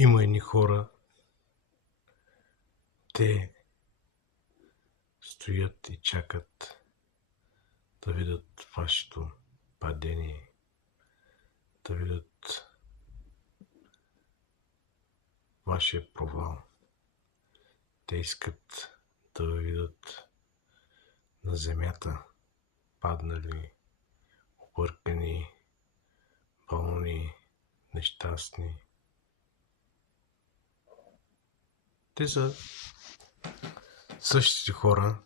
Има едни хора, те стоят и чакат да видят вашето падение, да видят вашия провал. Те искат да видят на земята паднали, объркани, болни, нещастни. Те са същите хора,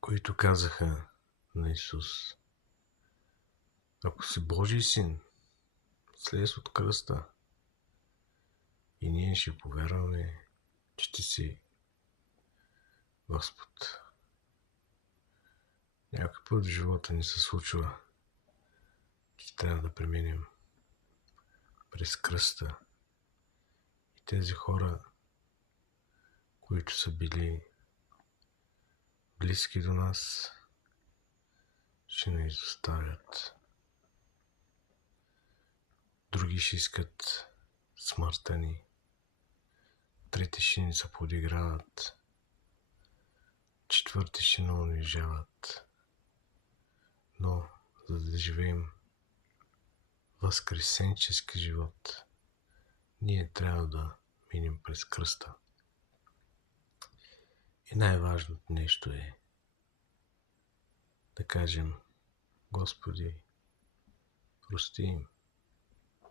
които казаха на Исус: ако си Божий син, слез от кръста и ние ще повярваме, че ти си Господ. Някой път в живота ни се случва, че трябва да преминем през кръста. И тези хора, които са били близки до нас, ще ни изоставят. Други ще искат смъртта ни. Трети ще ни се подиграват. Четвърти ще ни унижават. Но за да живеем възкресенчески живот, ние трябва да минем през кръста. И най-важното нещо е да кажем: Господи, прости им,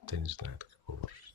те не знаят какво вършат.